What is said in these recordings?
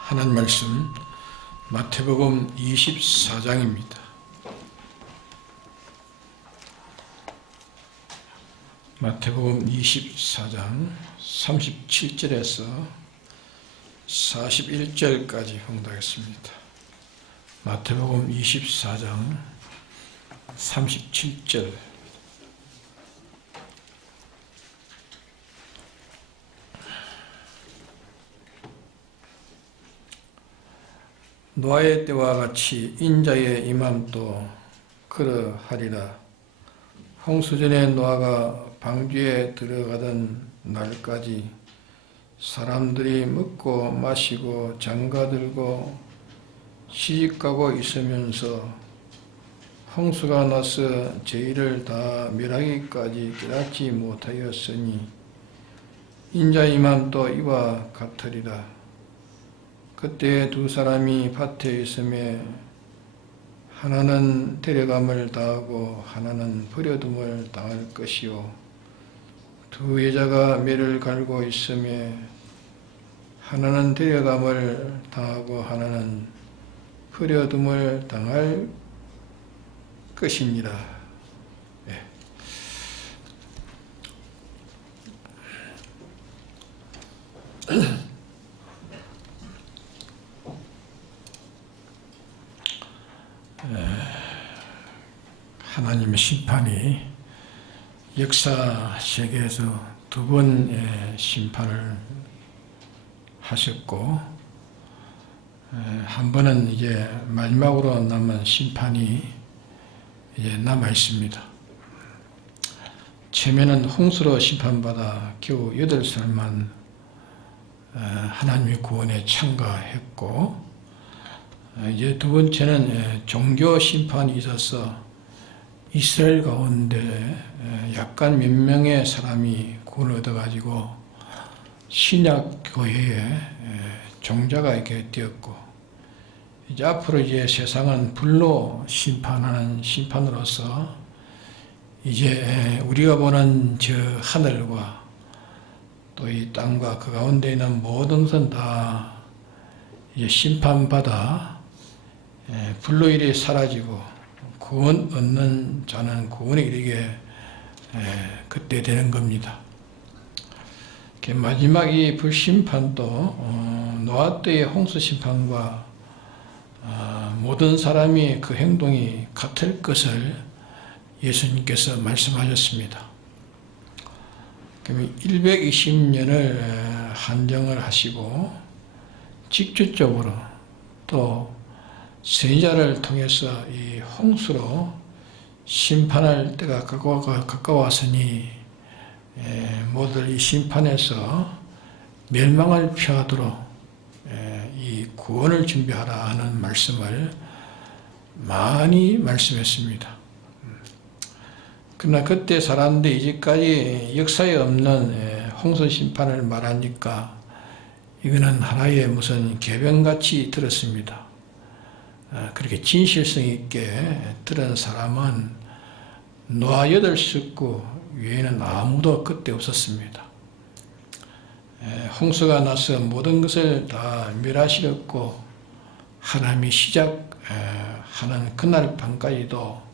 하나님 말씀 마태복음 24장입니다. 마태복음 24장 37절에서 41절까지 봉독하겠습니다. 마태복음 24장 37절. 노아의 때와 같이 인자의 임함도 그러하리라. 홍수전에 노아가 방주에 들어가던 날까지 사람들이 먹고 마시고 장가들고 시집가고 있으면서 홍수가 나서 저희를 다 멸하기까지 깨닫지 못하였으니 인자의 임함도 이와 같으리라. 그때 두 사람이 밭에 있음에 하나는 데려감을 당하고 하나는 버려둠을 당할 것이요 두 여자가 매를 갈고 있음에 하나는 데려감을 당하고 하나는 버려둠을 당할 것이니라. 네. 하나님의 심판이 역사 세계에서 두 번의 심판을 하셨고, 한 번은 이제 마지막으로 남은 심판이 이제 남아 있습니다. 처음에는 홍수로 심판받아 겨우 8사람만 하나님의 구원에 참가했고, 이제 두 번째는 종교 심판이 있어서 이스라엘 가운데 약간 몇 명의 사람이 구원을 얻어가지고 신약교회에 종자가 있게 되었고, 이제 앞으로 이제 세상은 불로 심판하는 심판으로서 이제 우리가 보는 저 하늘과 또 이 땅과 그 가운데 있는 모든 것은 다 이제 심판받아 불로 이리 사라지고 구원 얻는 자는 구원에 이르게 그때 되는 겁니다. 마지막 이 불심판도 노아 때의 홍수 심판과 모든 사람이 그 행동이 같을 것을 예수님께서 말씀하셨습니다. 120년을 한정을 하시고 직접적으로 또 선지자를 통해서 이 홍수로 심판할 때가 가까웠으니 모두 이 심판에서 멸망을 피하도록 이 구원을 준비하라 하는 말씀을 많이 말씀했습니다. 그러나 그때 사람들이 이제까지 역사에 없는 홍수 심판을 말하니까 이거는 하나의 무슨 개변같이 들었습니다. 그렇게 진실성 있게 들은 사람은 노아 8식구 외에는 아무도 그때 없었습니다. 홍수가 나서 모든 것을 다 멸하시렸고 하나님이 시작하는 그날 밤까지도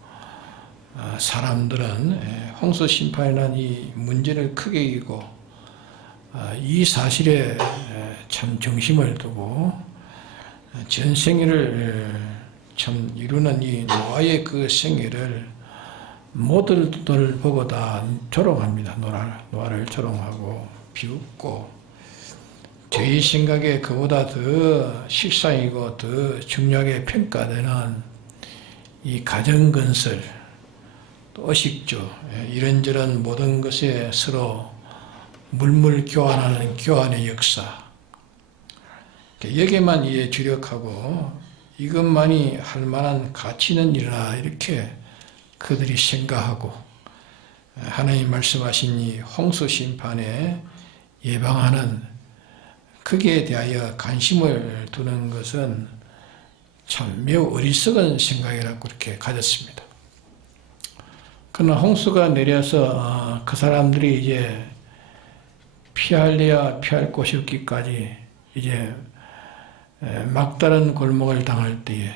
사람들은 홍수 심판에 난 이 문제를 크게 이기고 이 사실에 참 중심을 두고 전 생애를 참 이루는 이 노아의 그 생애를 모두들 보고 다 조롱합니다. 노아를 조롱하고 비웃고 저희 생각에 그보다 더 실상이고 더 중요하게 평가되는 이 가정건설, 또 의식주, 이런저런 모든 것에 서로 물물 교환하는 교환의 역사, 여기에만 이에 주력하고 이것만이 할 만한 가치 있는 일이라 이렇게 그들이 생각하고 하나님 말씀하신 이 홍수 심판에 예방하는 거기에 대하여 관심을 두는 것은 참 매우 어리석은 생각이라고 그렇게 가졌습니다. 그러나 홍수가 내려서 그 사람들이 이제 피할래야 피할 곳이 없기까지 이제 막다른 골목을 당할 때에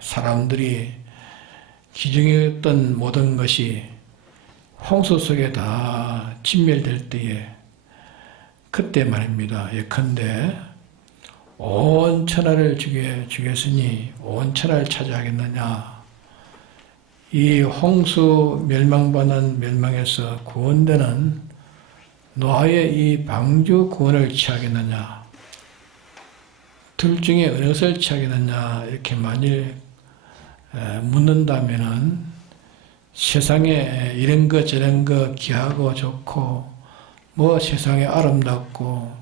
사람들이 기중했던 모든 것이 홍수 속에 다 진멸될 때에 그때 말입니다. 예컨대 온 천하를 주겠으니 온 천하를 차지하겠느냐. 이 홍수 멸망받는 멸망에서 구원되는 노아의 이 방주 구원을 취하겠느냐. 둘 중에 어느 것을 취하겠느냐 이렇게 만일 묻는다면은 세상에 이런 거 저런 거 귀하고 좋고 뭐 세상에 아름답고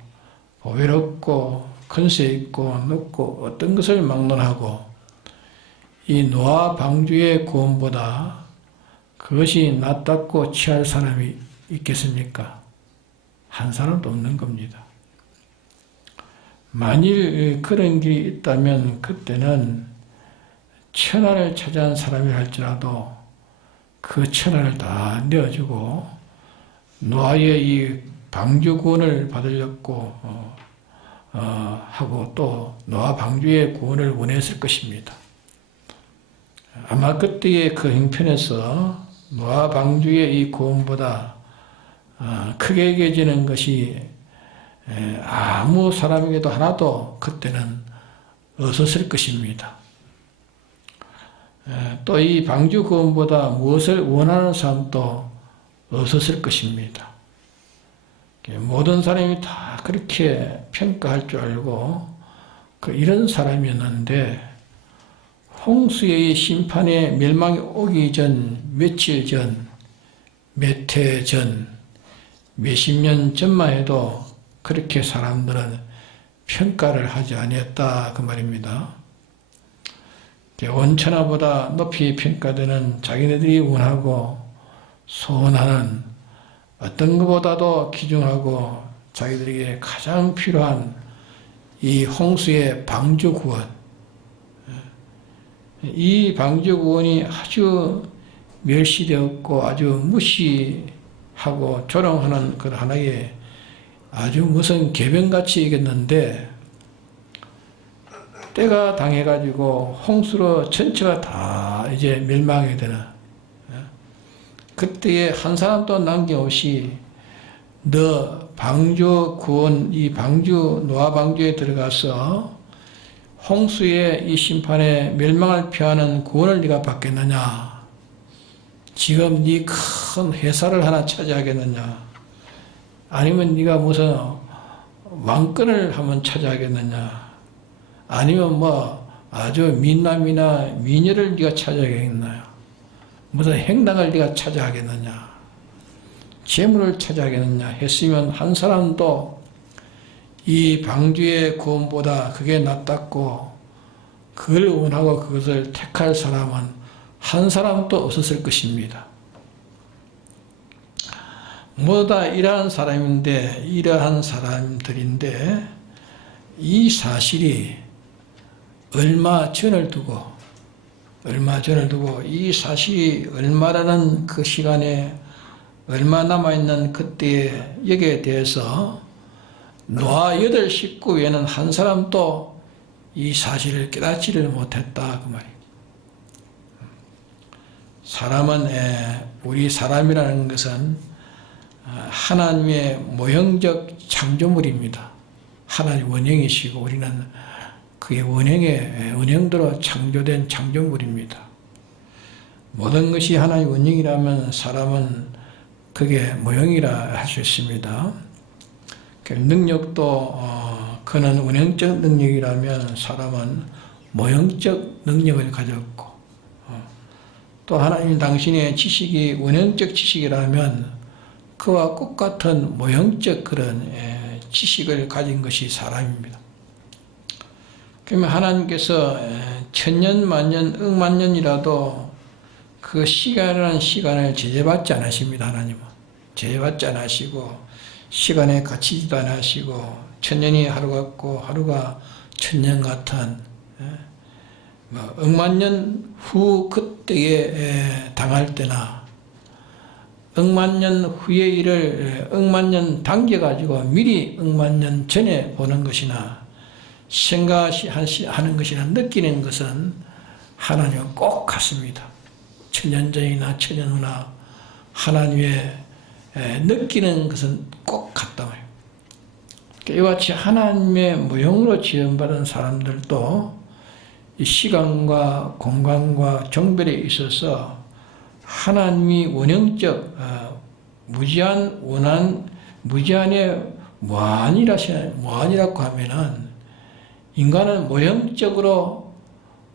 보배롭고 근세 있고 높고 어떤 것을 막론하고 이 노아 방주의 구원보다 그것이 낫다고 취할 사람이 있겠습니까? 한 사람도 없는 겁니다. 만일 그런 길이 있다면 그때는 천하를 차지한 사람이 할지라도 그 천하를 다 내어주고 노아의 이 방주 구원을 받으려고 하고 또 노아 방주의 구원을 원했을 것입니다. 아마 그때의 그 형편에서 노아 방주의 이 구원보다 크게 여겨지는 것이 아무 사람에게도 하나도 그때는 없었을 것입니다. 또 이 방주 구원보다 무엇을 원하는 사람도 없었을 것입니다. 모든 사람이 다 그렇게 평가할 줄 알고 이런 사람이었는데 홍수의 심판의 멸망이 오기 전 며칠 전, 몇 해 전, 몇십 년 전만 해도 그렇게 사람들은 평가를 하지 아니했다 그 말입니다. 온천하보다 높이 평가되는 자기네들이 원하고 소원하는 어떤 것보다도 귀중하고 자기들에게 가장 필요한 이 홍수의 방주 구원, 이 방주 구원이 아주 멸시되었고 아주 무시하고 조롱하는 그 하나의 아주 무슨 개변같이 이겼는데 때가 당해가지고 홍수로 전체가 다 이제 멸망하게 되는 그때에 한 사람도 남김없이 너 방주 구원 이 방주 노아 방주에 들어가서 홍수의 이 심판의 멸망을 피하는 구원을 네가 받겠느냐? 지금 네 큰 회사를 하나 차지하겠느냐? 아니면 네가 무슨 왕권을 한번 차지하겠느냐? 아니면 뭐 아주 민남이나 미녀를 네가 차지하겠느냐? 무슨 행락을 네가 차지하겠느냐? 재물을 차지하겠느냐? 했으면 한 사람도 이 방주의 구원보다 그게 낫다고 그걸 원하고 그것을 택할 사람은 한 사람도 없었을 것입니다. 모두 다 이러한 사람들인데 이 사실이 얼마 전을 두고 이 사실이 얼마라는 그 시간에 얼마 남아있는 그때에 여기에 대해서 노아 8 식구 외에는 한 사람도 이 사실을 깨닫지를 못했다 그 말이에요. 우리 사람이라는 것은 하나님의 모형적 창조물입니다. 하나님 원형이시고 우리는 그의 원형대로 창조된 창조물입니다. 모든 것이 하나님의 원형이라면 사람은 그게 모형이라 할 수 있습니다. 능력도 그는 원형적 능력이라면 사람은 모형적 능력을 가졌고 또 하나님 당신의 지식이 원형적 지식이라면 그와 똑같은 모형적 그런 지식을 가진 것이 사람입니다. 그러면 하나님께서 천년, 만년, 억만년이라도 그 시간이라는 시간을 제재받지 않으십니다. 하나님은 제재받지 않으시고 시간에 갇히지도 않으시고 천년이 하루 같고 하루가 천년 같은 억만년 후 그때에 당할 때나 억만년 후의 일을 억만년 당겨가지고 미리 억만년 전에 보는 것이나 생각하는 것이나 느끼는 것은 하나님과 꼭 같습니다. 천년전이나 천년후나 하나님의 느끼는 것은 꼭 같다 말이에요. 이와 같이 하나님의 모형으로 지음받은 사람들도 이 시간과 공간과 정별에 있어서 하나님이 원형적 무제한의 무한이라고 하면은 인간은 모형적으로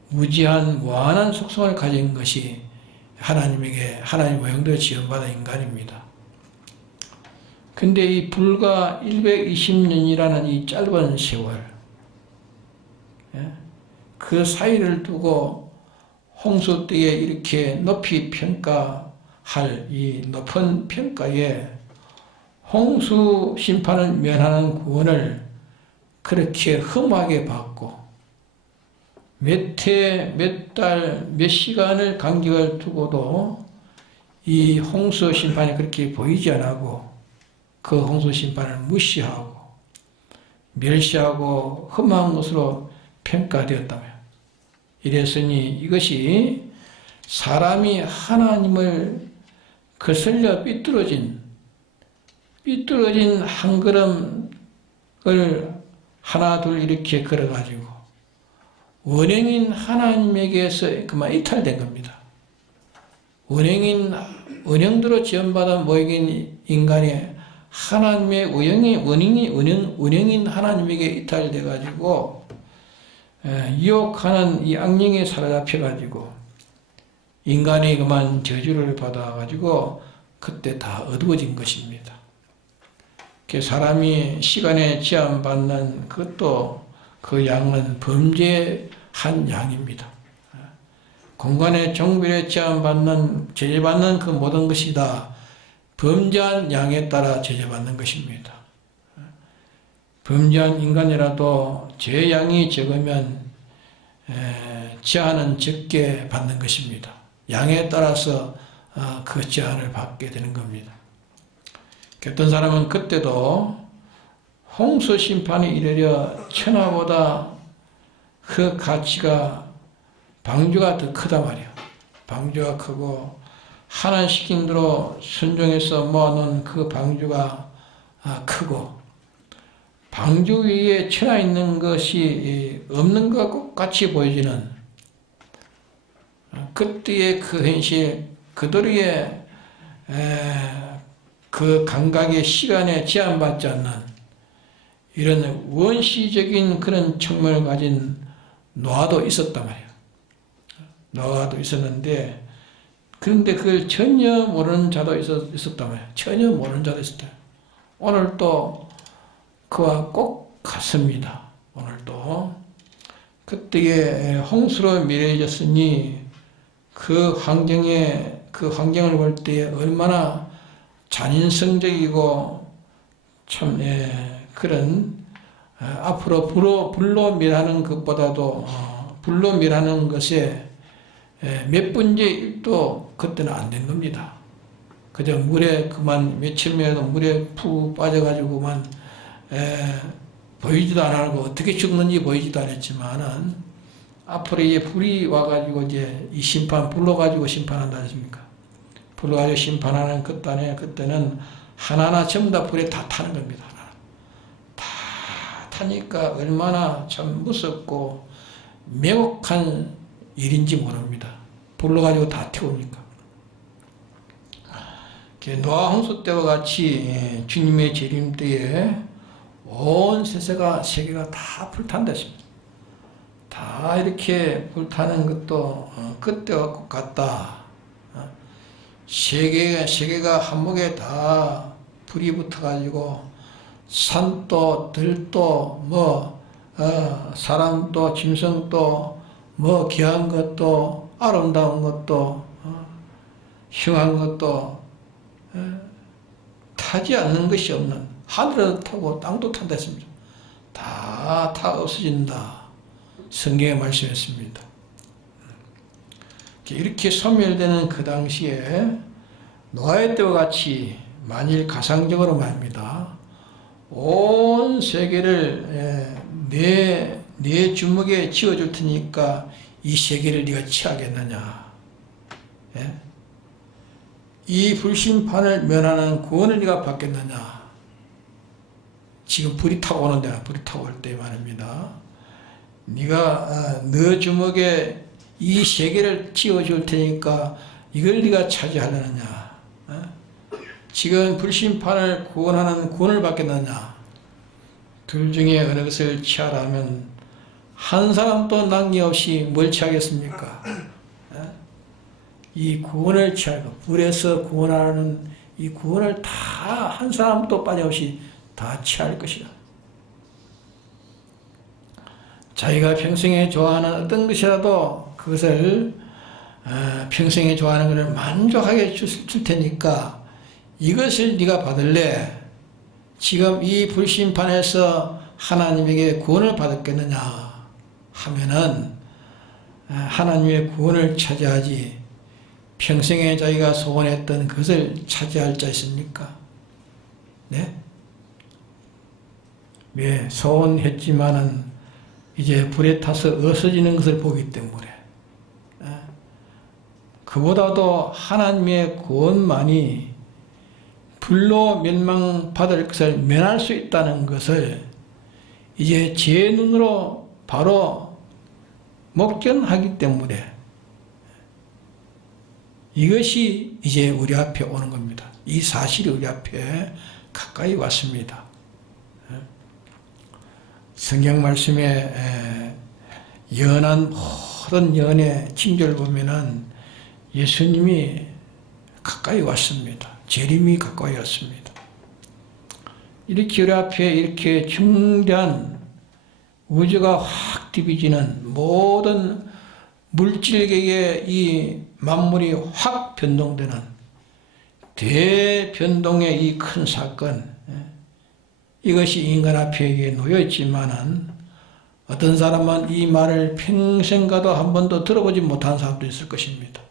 무한한 속성을 가진 것이 하나님의 모형대로 지음받은 인간입니다. 근데 이 불과 120년이라는 이 짧은 세월, 그 사이를 두고 홍수띠에 이렇게 높이 평가할 이 높은 평가에 홍수 심판을 면하는 구원을 그렇게 험하게 받고 몇 해, 몇 달, 몇 시간을 간격을 두고도 이 홍수 심판이 그렇게 보이지 않고 그 홍수 심판을 무시하고 멸시하고 험한 것으로 평가되었다며. 이랬으니 이것이 사람이 하나님을 거슬려 삐뚤어진 한 걸음을 하나 둘 이렇게 걸어가지고 원형인 하나님에게서 그만 이탈된 겁니다. 원형대로 지음받은 모형인 인간이 하나님의 원형인 하나님에게 이탈돼 가지고 유혹하는 이 악령에 사로잡혀 가지고 인간이 그만 저주를 받아 가지고 그때 다 어두워진 것입니다. 사람이 시간에 제한받는 그것도 그 양은 범죄한 양입니다. 공간의 정별에 제재받는 그 모든 것이 다 범죄한 양에 따라 제재받는 것입니다. 범죄한 인간이라도 제 양이 적으면 제한은 적게 받는 것입니다. 양에 따라서 그 제한을 받게 되는 겁니다. 어떤 사람은 그때도 홍수 심판이 이르려 천하보다 그 가치가 방주가 더 크다 말이야. 방주가 크고 하나님 시킨 대로 순종해서 모아놓은 그 방주가 크고 방주 위에 천하 있는 것이 없는 것과 같이 보여지는 그때의 그 현실 그들의 그 감각의 시간에 제한받지 않는 이런 원시적인 그런 측면을 가진 노아도 있었단 말이에요. 노아도 있었는데 그런데 그걸 전혀 모르는 자도 있었단 말이에요. 전혀 모르는 자도 있었다. 오늘도 그와 꼭 같습니다. 오늘도 그때의 홍수로 미래해졌으니 그 환경을 볼 때 얼마나 잔인성적이고 참 그런 앞으로 불로 멸하는 것보다도 불로 멸하는 것에 몇 분의 1도 그때는 안 된 겁니다. 그저 물에 그만 며칠이라도 물에 푹 빠져가지고만 보이지도 않고 어떻게 죽는지 보이지도 않았지만은 앞으로 이제 불이 와가지고 이제 이 불로 가지고 심판한다 했습니까? 불로 가지고 심판하는 그때는 하나하나 전부 다 불에 다 타는 겁니다. 다 타니까 얼마나 참 무섭고 매혹한 일인지 모릅니다. 불로 가지고 다 태우니까. 노아 홍수 때와 같이 주님의 재림 때에 온 세계가 다 불탄다 했습니다. 다 이렇게 불타는 것도 그때와 같다. 세계가 한목에 다 불이 붙어가지고 산도 들도 사람도 짐승도 귀한 것도 아름다운 것도 흉한 것도 타지 않는 것이 없는 하늘도 타고 땅도 탄다 했습니다. 다 없어진다. 성경에 말씀했습니다. 이렇게 소멸되는 그 당시에 노아의 때와 같이 만일 가상적으로 말입니다. 온 세계를 내 주먹에 쥐어줄 테니까 이 세계를 네가 취하겠느냐? 예? 이 불심판을 면하는 구원을 네가 받겠느냐? 지금 불이 타고 오는데, 불이 타고 올 때 말입니다. 네가 너 주먹에 이 세계를 쥐어줄 테니까 이걸 네가 차지하려느냐? 지금 불심판을 구원하는 구원을 받겠느냐? 둘 중에 어느 것을 취하라면 한 사람도 남김없이 뭘 취하겠습니까? 이 구원을 취하고 불에서 구원하는 이 구원을 다 한 사람도 빠짐없이 다 취할 것이다. 자기가 평생에 좋아하는 어떤 것이라도 그것을 평생에 좋아하는 것을 만족하게 줄 테니까 이것을 네가 받을래? 지금 이 불심판에서 하나님에게 구원을 받았겠느냐 하면은 하나님의 구원을 차지하지 평생에 자기가 소원했던 그것을 차지할 자 있습니까? 네? 왜? 소원했지만은 이제 불에 타서 없어지는 것을 보기 때문에 그보다도 하나님의 구원만이 불로 멸망받을 것을 면할 수 있다는 것을 이제 제 눈으로 바로 목견하기 때문에 이것이 이제 우리 앞에 오는 겁니다. 이 사실이 우리 앞에 가까이 왔습니다. 성경 말씀에 연한 모든 연의 징조를 보면은 예수님이 가까이 왔습니다. 재림이 가까이 왔습니다. 이렇게 우리 앞에 이렇게 중대한 우주가 확 뒤비지는 모든 물질계의 이 만물이 확 변동되는 대변동의 이 큰 사건, 이것이 인간 앞에 놓여 있지만은 어떤 사람은 이 말을 평생 가도 한 번도 들어보지 못한 사람도 있을 것입니다.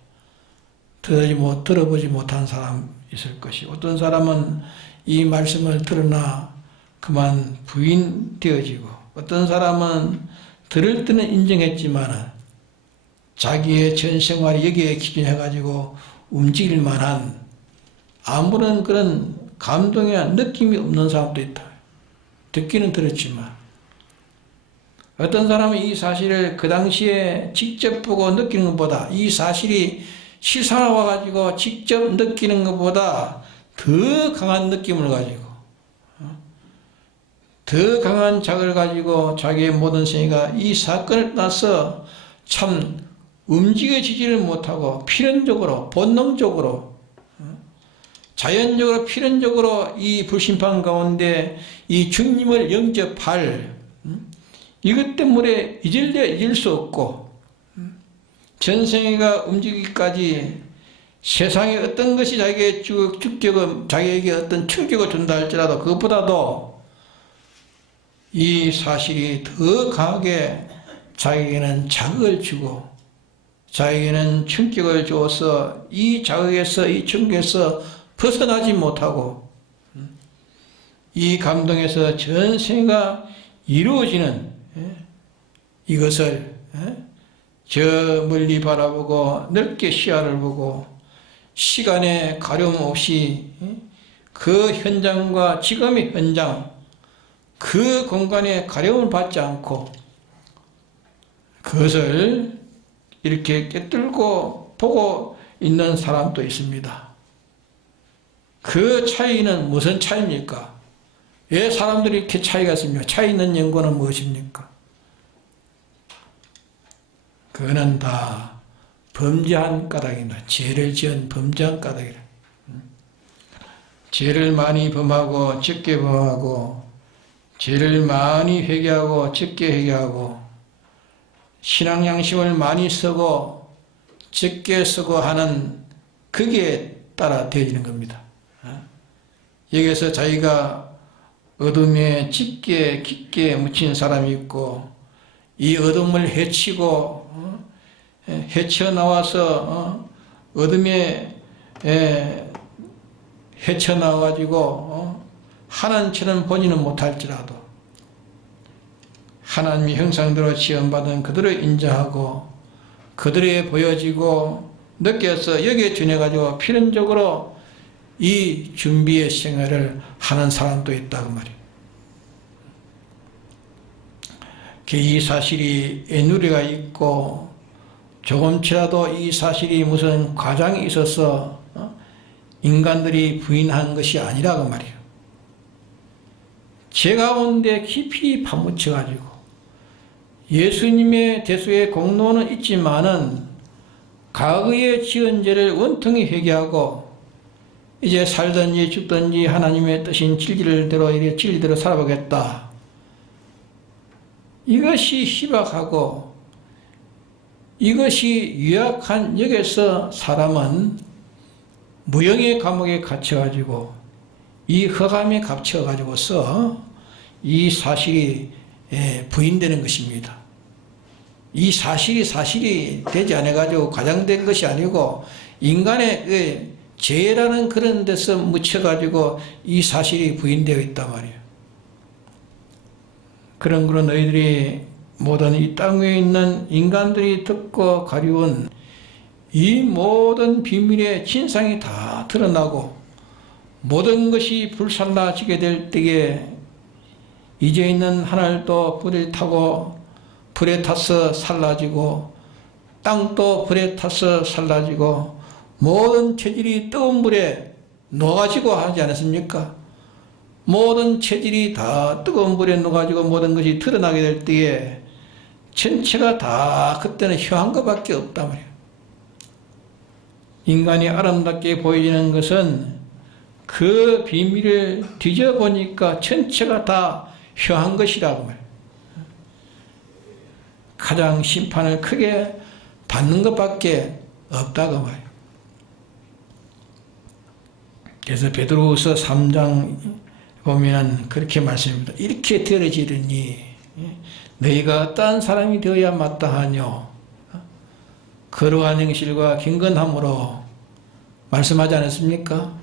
들어보지 못한 사람 있을 것이, 어떤 사람은 이 말씀을 들으나 그만 부인되어지고, 어떤 사람은 들을 때는 인정했지만 자기의 전 생활이 여기에 기준해가지고 움직일 만한 아무런 그런 감동이나 느낌이 없는 사람도 있다. 듣기는 들었지만 어떤 사람은 이 사실을 그 당시에 직접 보고 느끼는 것보다, 이 사실이 시사가 와가지고 직접 느끼는 것보다 더 강한 느낌을 가지고, 더 강한 자극을 가지고 자기의 모든 생애가 이 사건을 떠나서 참 움직여지지를 못하고 필연적으로, 본능적으로, 자연적으로, 필연적으로 이 불심판 가운데 이 주님을 영접할, 이것 때문에 잊을 수 없고, 전생애가 움직이기까지 세상에 어떤 것이 자기에게 자기에게 어떤 충격을 준다 할지라도 그것보다도 이 사실이 더 강하게 자기에게는 자극을 주고 자기에게는 충격을 주어서 이 자극에서, 이 충격에서 벗어나지 못하고 이 감동에서 전생애가 이루어지는 이것을 저 멀리 바라보고 넓게 시야를 보고 시간의 가려움 없이 그 현장과 지금의 현장, 그 공간에 가려움을 받지 않고 그것을 이렇게 꿰뚫고 보고 있는 사람도 있습니다. 그 차이는 무슨 차이입니까? 왜 사람들이 이렇게 차이가 있습니까? 차이 있는 연고는 무엇입니까? 그거는 다 범죄한 까닭입니다. 죄를 지은 범죄한 까닭이라. 죄를 많이 범하고 적게 범하고, 죄를 많이 회개하고 적게 회개하고, 신앙 양심을 많이 쓰고 적게 쓰고 하는 거기에 따라 되어지는 겁니다. 여기서 자기가 어둠에 깊게 묻힌 사람이 있고, 이 어둠을 헤쳐나와서 어둠에 헤쳐나와가지고 하나님처럼 보지는 못할지라도 하나님의 형상대로 지음받은 그들을 인정하고 그들에 보여지고 느껴서 여기에 준해가지고 필연적으로 이 준비의 생활을 하는 사람도 있다고 말이에요. 이 사실이 애누리가 있고 조금치라도 이 사실이 무슨 과장이 있어서 인간들이 부인한 것이 아니라고 말이에요. 제 가운데 깊이 파묻혀가지고 예수님의 대수의 공로는 있지만은 과거에 지은 죄를 원통히 회개하고 이제 살든지 죽든지 하나님의 뜻인 진리대로 살아보겠다. 이것이 희박하고 이것이 유약한 역에서 사람은 무형의 감옥에 갇혀가지고 이 흑암에 갇혀가지고서 이 사실이 부인되는 것입니다. 이 사실이 되지 않아가지고 과장된 것이 아니고 인간의 죄라는 그런 데서 묻혀가지고 이 사실이 부인되어 있단 말이에요. 그런 거로 너희들이 모든 이 땅 위에 있는 인간들이 듣고 가리운 이 모든 비밀의 진상이 다 드러나고 모든 것이 불살라지게 될 때에 이제 있는 하늘도 불에 타고 불에 타서 살라지고 땅도 불에 타서 살라지고 모든 체질이 뜨거운 불에 녹아지고 하지 않았습니까? 모든 체질이 다 뜨거운 불에 녹아지고 모든 것이 드러나게 될 때에 전체가 다 그때는 혀한 것밖에 없단 말이에요. 인간이 아름답게 보이는 것은 그 비밀을 뒤져보니까 전체가 다 혀한 것이라고 말이에요. 가장 심판을 크게 받는 것밖에 없다고 말이에요. 그래서 베드로후서 3장 보면 그렇게 말씀합니다. 이렇게 들어지르니 너희가 어떠한 사람이 되어야 마땅하뇨? 거룩한 행실과 경건함으로 말씀하지 않았습니까?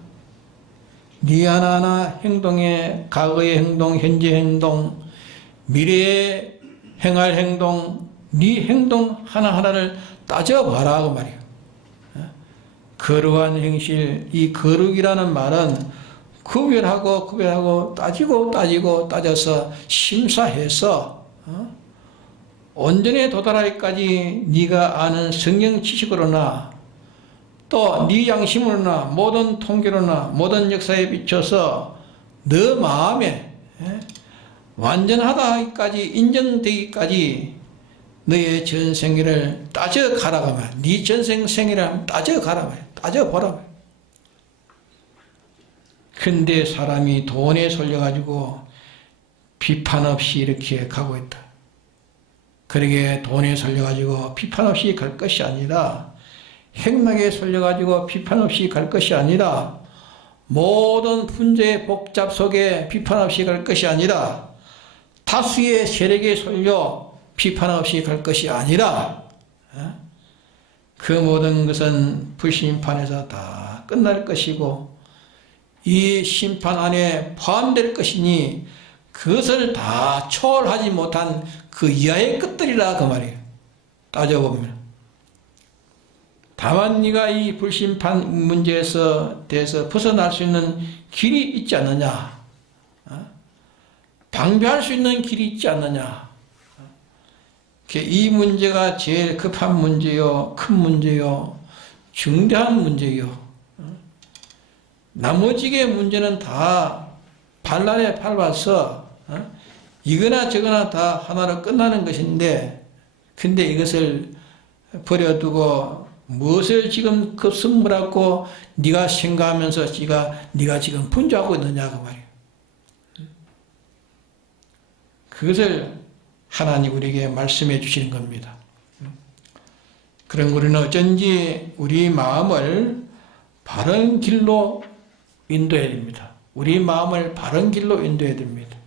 네 하나하나 행동에 과거의 행동, 현재 행동, 미래에 행할 행동, 네 행동 하나하나를 따져봐라 그 말이에요. 거룩한 행실, 이 거룩이라는 말은 구별하고 따져서 심사해서 온전에 도달하기까지 네가 아는 성경 지식으로나 또 네 양심으로나 모든 통계로나 모든 역사에 비춰서 너 마음에 완전하다 하기까지 인정되기까지 너의 전생애를 따져가라고 말이야. 네 전생애를 따져가라고 말이야. 따져보라고 말이야. 근데 사람이 돈에 설려가지고 비판 없이 이렇게 가고 있다. 그러게 돈에 설려가지고 비판 없이 갈 것이 아니라 행락에 설려가지고 비판 없이 갈 것이 아니라 모든 분재의 복잡 속에 비판 없이 갈 것이 아니라 다수의 세력에 설려 비판 없이 갈 것이 아니라 그 모든 것은 불심판에서 다 끝날 것이고 이 심판 안에 포함될 것이니 그것을 다 초월하지 못한 그 이하의 것들이라 그 말이에요. 따져보면 다만 네가 이 불심판 문제에서 대해서 벗어날 수 있는 길이 있지 않느냐, 방비할 수 있는 길이 있지 않느냐. 이 문제가 제일 급한 문제요, 큰 문제요, 중대한 문제요. 나머지의 문제는 다 발랄에 밟아서 이거나 저거나 다 하나로 끝나는 것인데, 근데 이것을 버려두고 무엇을 지금 급선무라고 네가 생각하면서 네가 지금 분주하고 있느냐고 말이에요. 그것을 하나님 우리에게 말씀해 주시는 겁니다. 그런 우리는 어쩐지 우리 마음을 바른 길로 인도해야 됩니다. 우리 마음을 바른 길로 인도해야 됩니다.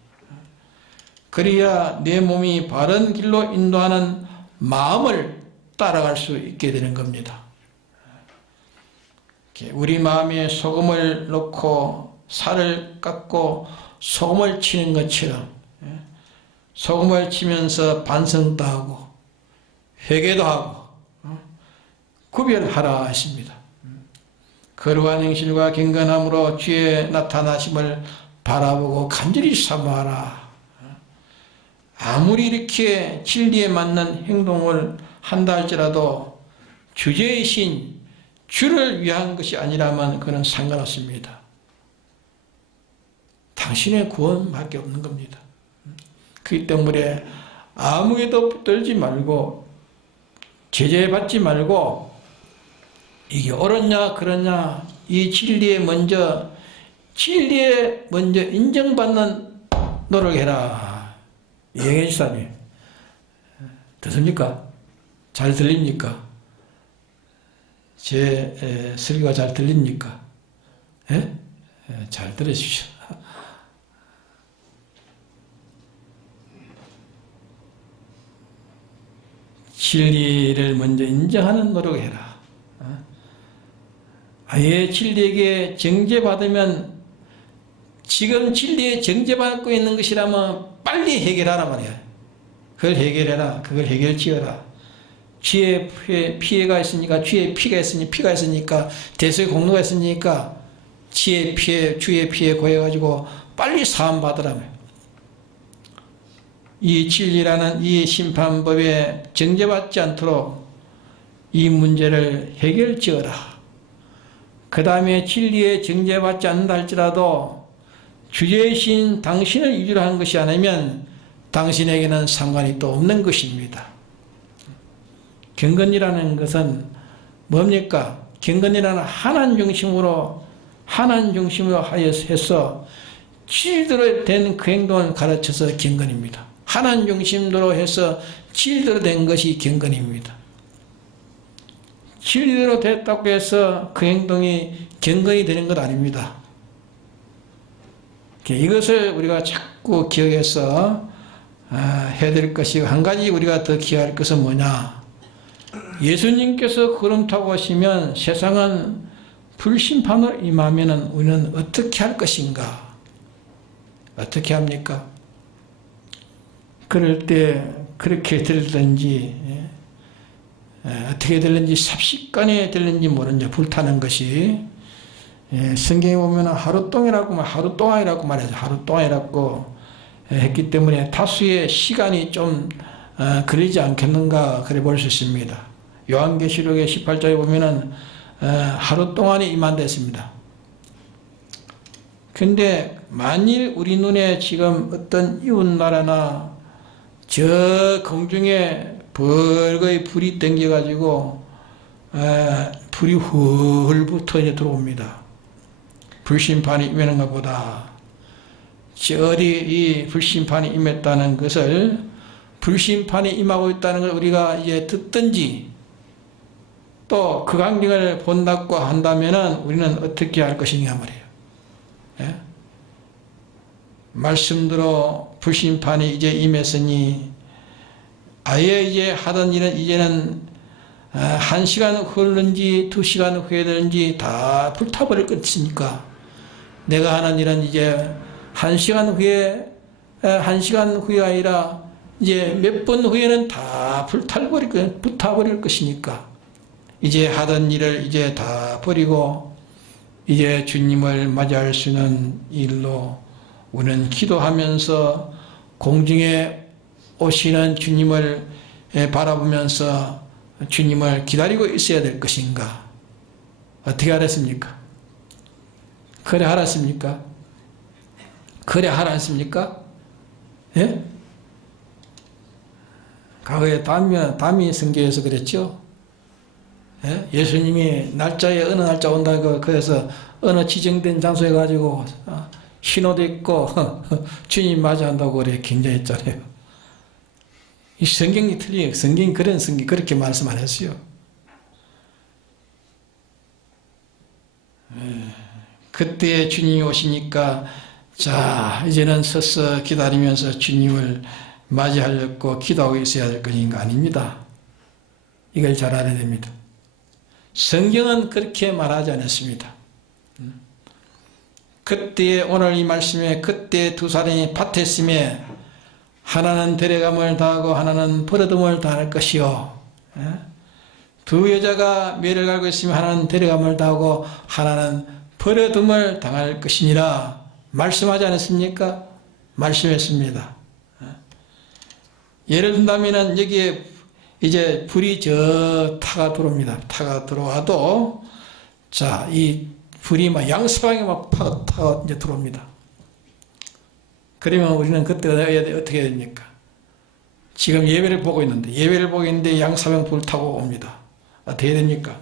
그래야 내 몸이 바른 길로 인도하는 마음을 따라갈 수 있게 되는 겁니다. 우리 마음에 소금을 넣고 살을 깎고 소금을 치는 것처럼 소금을 치면서 반성도 하고 회개도 하고 구별하라 하십니다. 거룩한 행실과 경건함으로 주의 나타나심을 바라보고 간절히 사모하라. 아무리 이렇게 진리에 맞는 행동을 한다 할지라도 주제이신 주를 위한 것이 아니라면 그는 상관없습니다. 당신의 구원밖에 없는 겁니다. 그렇기 때문에 아무에도 붙들지 말고 제재받지 말고 이게 옳았냐 그러냐 이 진리에 먼저 인정받는 노력해라. 이행해 주사님 듣습니까? 잘 들립니까? 제 설교가 잘 들립니까? 예? 잘 들으십시오. 진리를 먼저 인정하는 노력을 해라. 아예 진리에게 정죄받으면 지금 진리에 정죄받고 있는 것이라면 빨리 해결하라 말이야. 그걸 해결해라. 그걸 해결지어라. 주의 피해가 있으니까 주의 피가 있으니까 대속의 공로가 있으니까 주의 피해 고해가지고 빨리 사함 받으라며. 이 진리라는 이 심판법에 정죄받지 않도록 이 문제를 해결지어라. 그 다음에 진리에 정죄받지 않는다 할지라도 주제이신 당신을 위주로 한 것이 아니면 당신에게는 상관이 또 없는 것입니다. 경건이라는 것은 뭡니까? 경건이라는 하나님 중심으로 하여서 진리대로 된 그 행동을 가르쳐서 경건입니다. 하나님 중심으로 해서 진리대로 된 것이 경건입니다. 진리대로 됐다고 해서 그 행동이 경건이 되는 것 아닙니다. 이것을 우리가 자꾸 기억해서 해야 될 것이 한 가지 우리가 더 기억할 것은 뭐냐? 예수님께서 구름 타고 오시면 세상은 불심판으로 임하면 우리는 어떻게 할 것인가? 어떻게 합니까? 그럴 때 그렇게 들든지 어떻게 들는지 삽시간에 들는지 모르는지 불타는 것이 성경에 보면 하루 동이라고 말하죠. 하루 동이라고 했기 때문에 다수의 시간이 좀 걸리지 않겠는가 그래 볼 수 있습니다. 요한계시록의 18장에 보면은 하루 동안이 임한댔습니다. 근데 만일 우리 눈에 지금 어떤 이웃나라나 저 공중에 벌거의 불이 땡겨가지고 불이 훌 붙어 이제 들어옵니다. 불심판이 임하는 것보다 어디 이 불심판이 임했다는 것을 불심판이 임하고 있다는 걸 우리가 이제 듣든지 또 그 광경을 본다고 한다면은 우리는 어떻게 할 것이냐 말이에요. 예? 말씀대로 불심판이 이제 임했으니 아예 이제 하던 일은 이제는 1시간 흐르는지 2시간 후에 되는지 다 불타버릴 것이니까 내가 하는 일은 이제 1시간 후에 아니라 이제 몇 분 후에는 다 불타버릴 것이니까 이제 하던 일을 이제 다 버리고 이제 주님을 맞이할 수 있는 일로 우리는 기도하면서 공중에 오시는 주님을 바라보면서 주님을 기다리고 있어야 될 것인가? 어떻게 알았습니까? 그래 알았습니까? 그래 알았습니까? 예? 과거에 담이 성경에서 그랬죠? 예? 예수님이 날짜에 어느 날짜 온다고 그래서 어느 지정된 장소에 가지고 신호도 있고 주님 맞이한다고 그래 경쟁했잖아요. 이 성경이 틀려요. 성경이 그렇게 말씀 안 했어요. 그때 주님이 오시니까 자 이제는 서서 기다리면서 주님을 맞이하려고 기도하고 있어야 될 것인가? 아닙니다. 이걸 잘 알아야 됩니다. 성경은 그렇게 말하지 않았습니다. 그때에 오늘 이 말씀에 그때 두 사람이 밭에 있음에 하나는 데려감을 당하고 하나는 버려둠을 당할 것이요. 두 여자가 매를 갈고 있으면 하나는 데려감을 당하고 하나는 버려둠을 당할 것이니라 말씀하지 않았습니까? 말씀했습니다. 예를 든다면 여기에 이제 불이 저 타가 들어옵니다. 타가 들어와도 자, 이 불이 막 양서방에 막 타가 이제 들어옵니다. 그러면 우리는 그때 어떻게 해야 됩니까? 지금 예배를 보고 있는데 양서방 불 타고 옵니다. 어떻게 해야 됩니까?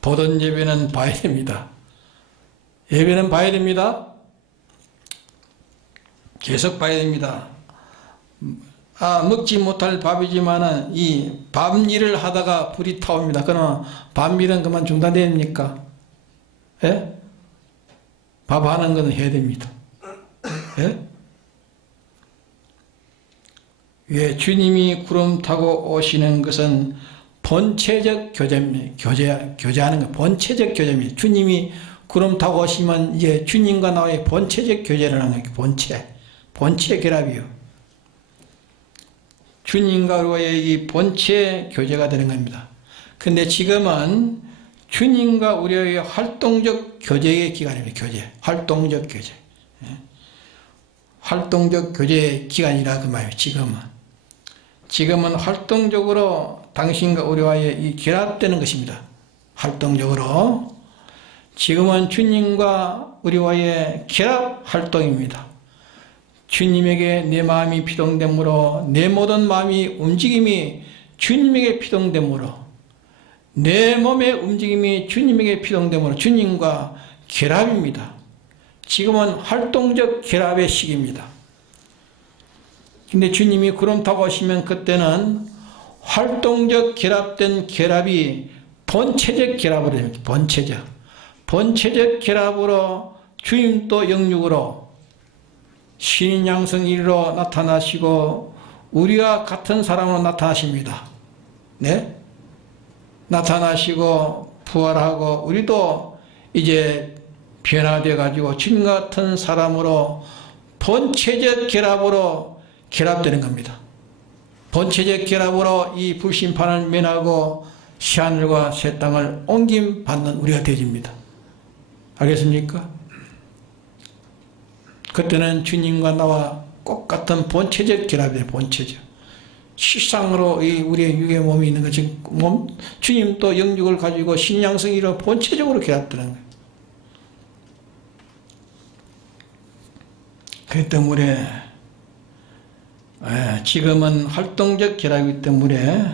보던 예배는 봐야 됩니다. 예배는 봐야 됩니다. 계속 봐야 됩니다. 먹지 못할 밥이지만은 이 밥일을 하다가 불이 타옵니다. 그러면 밥일은 그만 중단돼야 됩니까? 예? 밥 하는 것은 해야 됩니다. 예? 왜 주님이 구름 타고 오시는 것은 본체적 교제입니다. 교제하는 것, 본체적 교제입니다. 주님이 구름 타고 오시면 이제 주님과 나와의 본체적 교제를 하는 거예요. 본체 결합이요. 주님과 우리의 이 본체 교제가 되는 겁니다. 근데 지금은 주님과 우리의 활동적 교제의 기간입니다. 활동적 교제. 활동적 교제의 기간이라 그 말이에요. 지금은 활동적으로 당신과 우리와의 이 결합되는 것입니다. 활동적으로. 지금은 주님과 우리와의 결합 활동입니다. 주님에게 내 마음이 피동됨으로 내 모든 마음이 움직임이 주님에게 피동됨으로 내 몸의 움직임이 주님에게 피동됨으로 주님과 결합입니다. 지금은 활동적 결합의 시기입니다. 근데 주님이 구름 타고 오시면 그때는 활동적 결합된 결합이 본체적 결합으로 됩니다. 본체적 결합으로 주님도 영육으로 신인 양성 일로 나타나시고 우리와 같은 사람으로 나타나십니다. 네? 나타나시고 부활하고 우리도 이제 변화되어 가지고 주님 같은 사람으로 본체적 결합으로 결합되는 겁니다. 본체적 결합으로 이 불심판을 면하고 새하늘과 새 땅을 옮김 받는 우리가 되집니다. 알겠습니까? 그때는 주님과 나와 똑같은 본체적 결합이 돼요. 본체적. 실상으로 우리의 육의 몸이 있는 것이 주님도 영육을 가지고 신양성이로 본체적으로 결합되는 거예요. 그 때문에 지금은 활동적 결합이기 때문에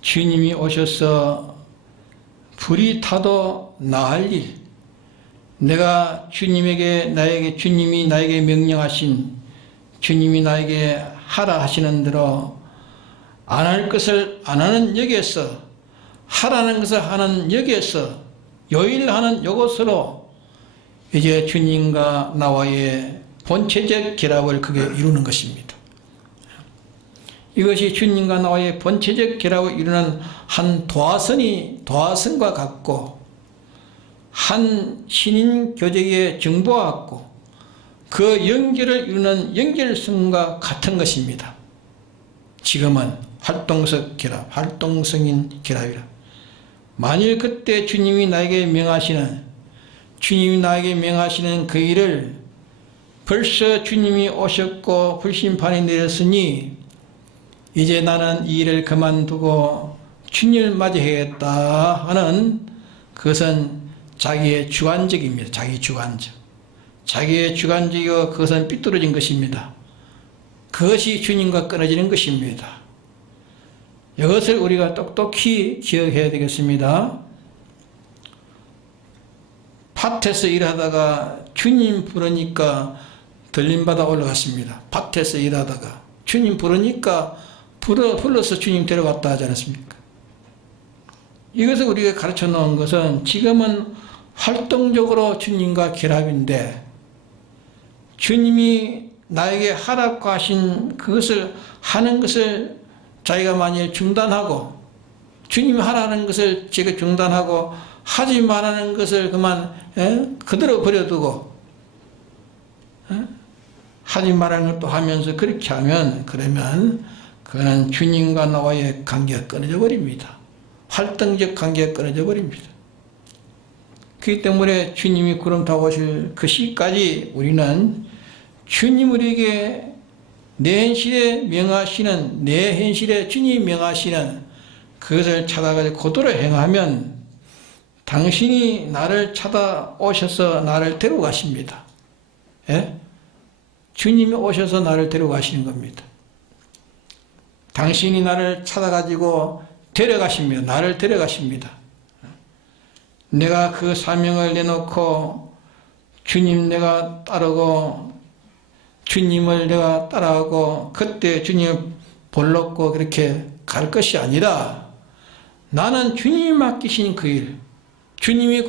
주님이 오셔서 불이 타도 나을 일, 내가 주님이 나에게 명령하신, 주님이 나에게 하라 하시는 대로 안 할 것을 안 하는 여기에서, 하라는 것을 하는 여기에서, 요일하는 요것으로 이제 주님과 나와의 본체적 결합을 그게 이루는 것입니다. 이것이 주님과 나와의 본체적 결합을 이루는 한 도화선과 같고, 한 신인 교제의 정보와 같고, 그 연결을 이루는 연결성과 같은 것입니다. 지금은 활동적 결합, 활동성인 결합이라. 만일 그때 주님이 나에게 명하시는 그 일을 벌써 주님이 오셨고 불심판이 내렸으니 이제 나는 이 일을 그만두고 주님을 맞이해야겠다 하는 그것은 자기의 주관적입니다. 자기의 주관적이고 그것은 삐뚤어진 것입니다. 그것이 주님과 끊어지는 것입니다. 이것을 우리가 똑똑히 기억해야 되겠습니다. 밭에서 일하다가 주님 부르니까 들림받아 올라갔습니다. 밭에서 일하다가 주님 부르니까 불러서 주님 데려갔다 하지 않았습니까? 이것을 우리가 가르쳐 놓은 것은 지금은 활동적으로 주님과 결합인데 주님이 나에게 하라고 하신 그것을 하는 것을 자기가 만일 중단하고 주님이 하라는 것을 제가 중단하고 하지 말라는 것을 그만 그대로 버려두고 하지 말라는 것도 하면서 그렇게 하면 그러면 그는 주님과 나와의 관계가 끊어져 버립니다. 활동적 관계가 끊어져 버립니다. 그렇기 때문에 주님이 구름 타고 오실 그 시까지 우리는 주님 우리에게 내 현실에 명하시는 내 현실에 주님이 명하시는 그것을 찾아가지고 그대로 행하면 당신이 나를 찾아오셔서 나를 데려가십니다. 예? 주님이 오셔서 나를 데려가시는 겁니다. 당신이 나를 찾아가지고 데려가십니다. 나를 데려가십니다. 내가 그 사명을 내놓고 주님 내가 따르고 주님을 내가 따라하고 그때 주님 볼놓고 그렇게 갈 것이 아니라 나는 주님이 맡기신 그 일, 주님이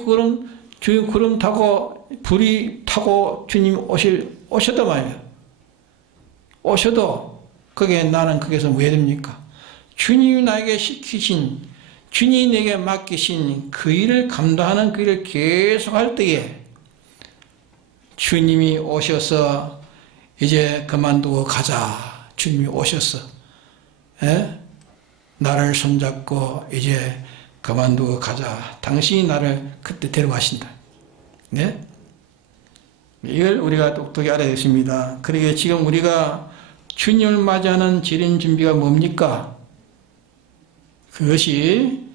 주님 구름 타고 불이 타고 주님 오셔도 말이에요. 오셔도 그게 나는 거기서 뭐 해야 됩니까? 주님이 나에게 시키신 주님이 내게 맡기신 그 일을 감당하는 그 일을 계속 할 때에 주님이 오셔서 이제 그만두고 가자. 주님이 오셔서 나를 손잡고 이제 그만두고 가자. 당신이 나를 그때 데려가신다. 네? 이걸 우리가 똑똑히 알아야 되겠습니다. 그러게 지금 우리가 주님을 맞이하는 재림 준비가 뭡니까? 그것이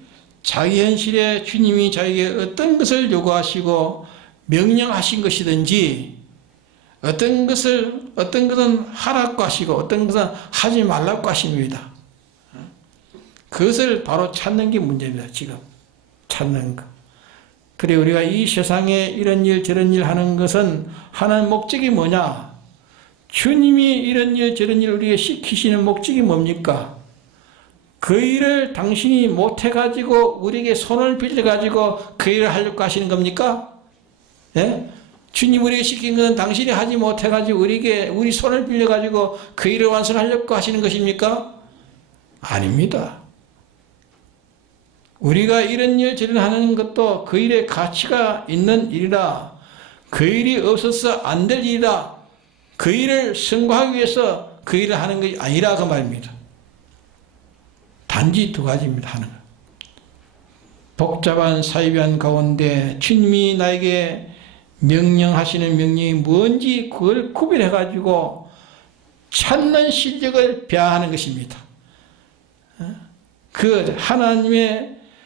자기 현실에 주님이 자기에게 어떤 것을 요구하시고 명령하신 것이든지 어떤 것은 하라고 하시고 어떤 것은 하지 말라고 하십니다. 그것을 바로 찾는 게 문제입니다. 지금 찾는 것. 그래 우리가 이 세상에 이런 일 저런 일 하는 것은 하는 목적이 뭐냐? 주님이 이런 일 저런 일 우리에게 시키시는 목적이 뭡니까? 그 일을 당신이 못해가지고 우리에게 손을 빌려가지고 그 일을 하려고 하시는 겁니까? 예? 주님 우리에게 시킨 것은 당신이 하지 못해가지고 우리 손을 빌려가지고 그 일을 완성하려고 하시는 것입니까? 아닙니다. 우리가 이런 일 저런 하는 것도 그 일에 가치가 있는 일이라 그 일이 없어서 안 될 일이라 그 일을 성공하기 위해서 그 일을 하는 것이 아니라 그 말입니다. 단지 두 가지입니다. 하는 것. 복잡한 사이비한 가운데 주님이 나에게 명령하시는 명령이 뭔지 그걸 구별해가지고 찾는 실력을 배워하는 것입니다. 그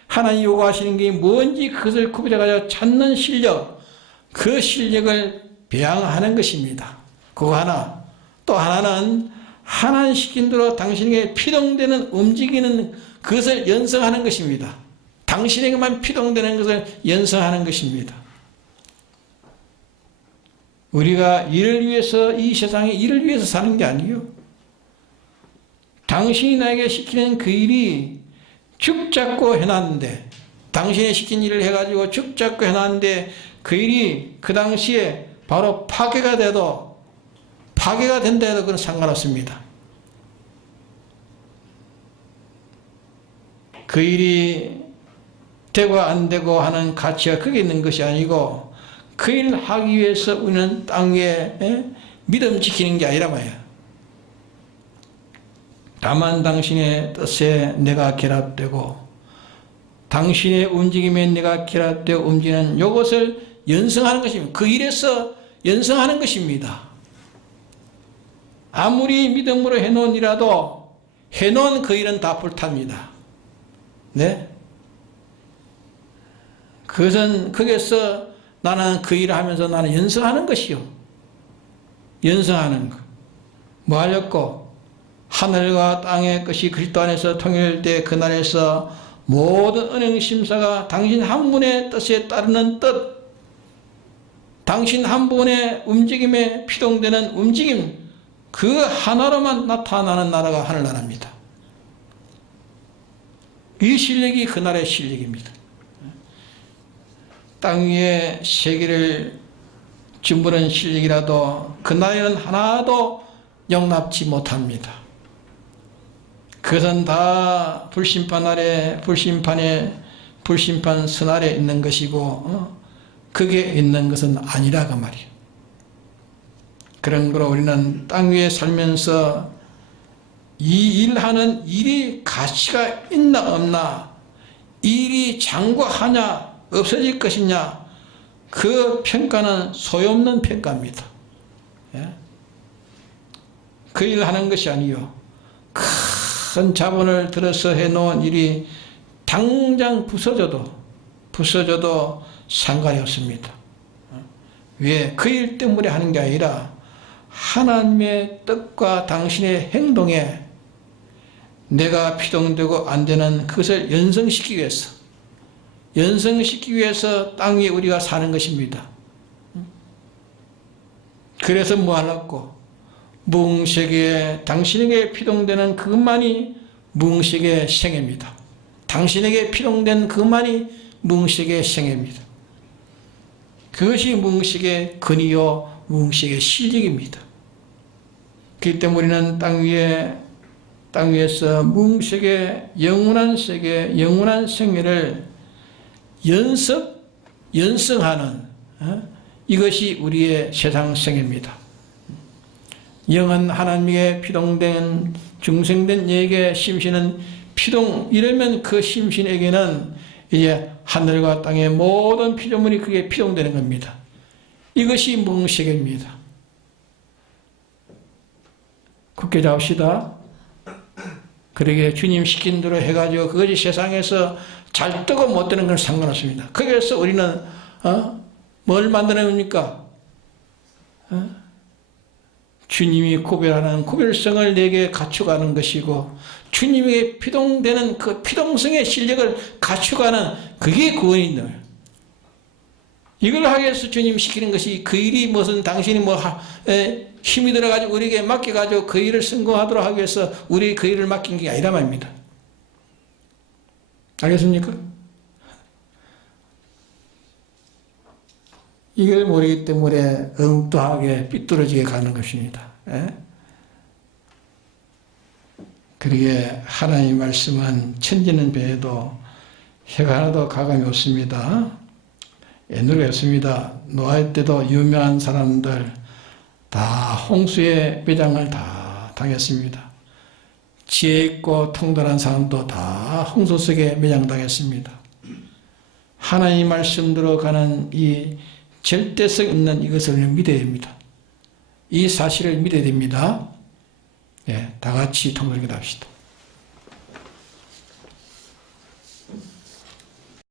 하나님 요구하시는 게 뭔지 그것을 구별해가지고 찾는 실력, 그 실력을 배양하는 것입니다. 그거 하나. 또 하나는 하나님 시킨 대로 당신에게 피동되는 움직이는 그것을 연성하는 것입니다. 당신에게만 피동되는 것을 연성하는 것입니다. 우리가 일을 위해서 이 세상에 일을 위해서 사는 게 아니에요. 당신이 나에게 시키는 그 일이 죽잡고 해놨는데 당신이 시킨 일을 해가지고 죽잡고 해놨는데 그 일이 그 당시에 바로 파괴가 된다 해도 그건 상관없습니다. 그 일이 되고 안 되고 하는 가치가 크게 있는 것이 아니고 그 일을 하기 위해서 우리는 땅 위에 믿음 지키는 게 아니라 말이야. 다만 당신의 뜻에 내가 결합되고 당신의 움직임에 내가 결합되어 움직이는 이것을 연성하는 것입니다. 그 일에서 연성하는 것입니다. 아무리 믿음으로 해놓은 일이라도 해놓은 그 일은 다 불탑니다. 네? 그것은 거기서 나는 그 일을 하면서 나는 연성하는 것이요. 연성하는 것. 뭐 하려고? 하늘과 땅의 것이 그리스도 안에서 통일될 그날에서 모든 은행심사가 당신 한 분의 뜻에 따르는 뜻, 당신 한 분의 움직임에 피동되는 움직임, 그 하나로만 나타나는 나라가 하늘나라입니다. 이 실력이 그 나라의 실력입니다. 땅 위에 세계를 주무르는 실력이라도 그 나라에는 하나도 용납지 못합니다. 그것은 다 불심판 아래, 불심판 선 아래 있는 것이고, 그게 있는 것은 아니라 그 말이에요. 그런 거로 우리는 땅 위에 살면서 이 일하는 일이 가치가 있나 없나, 일이 장구하냐 없어질 것이냐, 그 평가는 소용없는 평가입니다. 예? 그 일 하는 것이 아니요, 큰 자본을 들어서 해놓은 일이 당장 부서져도 상관이 없습니다. 왜? 그 일 때문에 하는 게 아니라 하나님의 뜻과 당신의 행동에 내가 피동되고 안 되는 그것을 연성시키기 위해서 땅 위에 우리가 사는 것입니다. 그래서 뭐 하려고? 무응식에 당신에게 피동되는 그것만이 무응식의 생애입니다. 당신에게 피동된 그것만이 무응식의 생애입니다. 그것이 무응식의 근이요 무응식의 실력입니다. 그렇기 때문에 우리는 땅 위에서 무응식의 영원한 세계, 영원한 생애를 연성하는 이것이 우리의 세상 생애입니다. 영은 하나님께 피동된 중생된 예에게 심신은 피동, 이러면 그 심신에게는 이제 하늘과 땅의 모든 피조물이 그게 피동되는 겁니다. 이것이 무응식입니다. 굳게 잡읍시다. 그러게 주님 시킨 대로 해가지고 그것이 세상에서 잘 뜨고 못 뜨는 건 상관없습니다. 거기에서 우리는 뭘 만들어냅니까? 주님이 구별하는 구별성을 내게 갖추가는 것이고, 주님에게 피동되는 그 피동성의 실력을 갖추가는 그게 구원인 거예요. 이걸 하기 위해서 주님 시키는 것이, 그 일이 무슨 당신이 힘이 들어가지고 우리에게 맡겨가지고 그 일을 성공하도록 하기 위해서 우리 그 일을 맡긴 게 아니라 말입니다. 알겠습니까? 이걸 모르기 때문에 엉뚱하게 삐뚤어지게 가는 것입니다. 그러기에 하나님의 말씀은 천지는 배에도 해가 하나도 가감이 없습니다. 옛날이었습니다. 노아 때도 유명한 사람들 다 홍수의 매장을 다 당했습니다. 지혜 있고 통달한 사람도 다 홍수 속에 매장당했습니다. 하나님 말씀대로 가는 이 절대성 있는 이것을 믿어야 됩니다. 이 사실을 믿어야 됩니다. 다 같이 통독을 합시다.